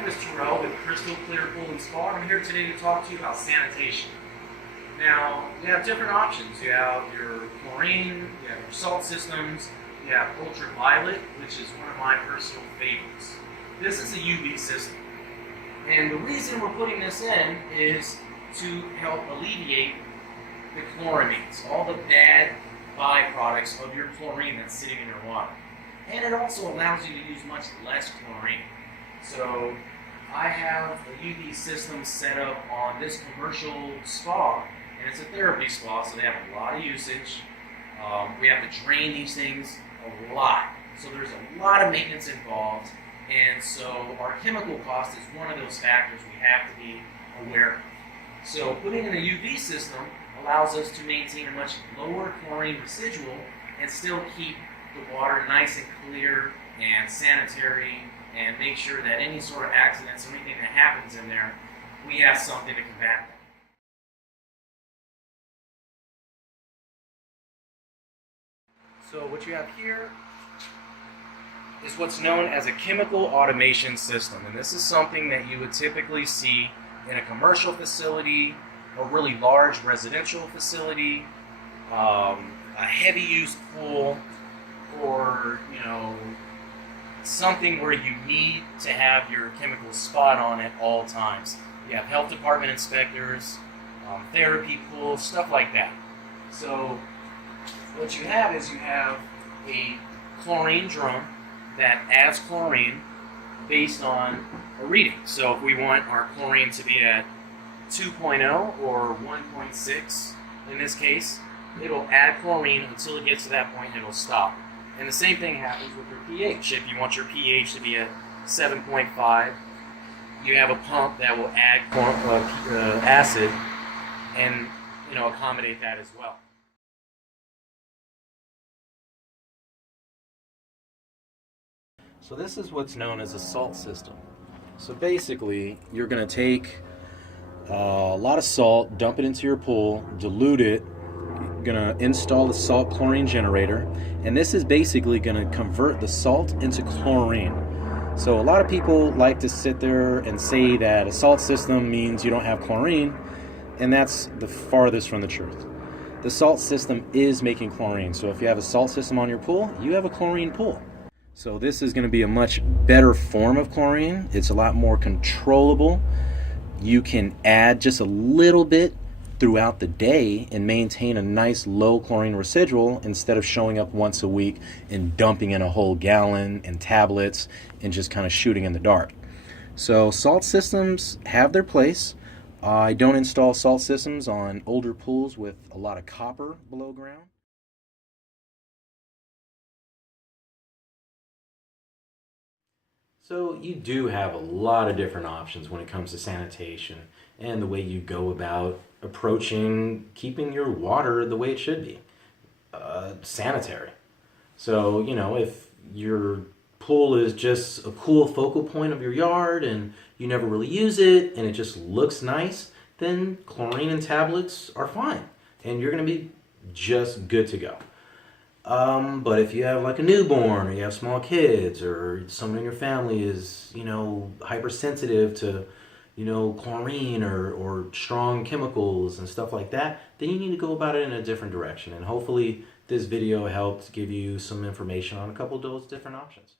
My name is Torrell with Crystal Clear Pool and Spa. I'm here today to talk to you about sanitation. Now, you have different options. You have your chlorine, you have your salt systems, you have ultraviolet, which is one of my personal favorites. This is a UV system. And the reason we're putting this in is to help alleviate the chlorinates, all the bad byproducts of your chlorine that's sitting in your water. And it also allows you to use much less chlorine. So I have a UV system set up on this commercial spa, and it's a therapy spa, so they have a lot of usage. We have to drain these things a lot. So there's a lot of maintenance involved, and so our chemical cost is one of those factors we have to be aware of. So putting in a UV system allows us to maintain a much lower chlorine residual and still keep the water nice and clear and sanitary, and make sure that any sort of accidents or anything that happens in there, we have something to combat that. So what you have here is what's known as a chemical automation system, and this is something that you would typically see in a commercial facility, a really large residential facility, a heavy use pool, or something where you need to have your chemicals spot on at all times. You have health department inspectors, therapy pools, stuff like that. So what you have is you have a chlorine drum that adds chlorine based on a reading. So if we want our chlorine to be at 2.0 or 1.6 in this case, it'll add chlorine until it gets to that point and it'll stop. And the same thing happens with your pH. If you want your pH to be at 7.5, you have a pump that will add acid and accommodate that as well. So this is what's known as a salt system. So basically, you're going to take a lot of salt, dump it into your pool, dilute it. Going to install a salt chlorine generator, and this is basically going to convert the salt into chlorine. So a lot of people like to sit there and say that a salt system means you don't have chlorine, and that's the farthest from the truth. The salt system is making chlorine, so if you have a salt system on your pool, you have a chlorine pool. So this is going to be a much better form of chlorine. It's a lot more controllable. You can add just a little bit throughout the day and maintain a nice low chlorine residual instead of showing up once a week and dumping in a whole gallon and tablets and just kind of shooting in the dark. So salt systems have their place. I don't install salt systems on older pools with a lot of copper below ground. So you do have a lot of different options when it comes to sanitation and the way you go about approaching keeping your water the way it should be, sanitary. So, if your pool is just a cool focal point of your yard and you never really use it and it just looks nice, then chlorine and tablets are fine and you're going to be just good to go. But if you have like a newborn, or you have small kids, or someone in your family is, hypersensitive to, chlorine or strong chemicals and stuff like that, then you need to go about it in a different direction. And hopefully this video helped give you some information on a couple of those different options.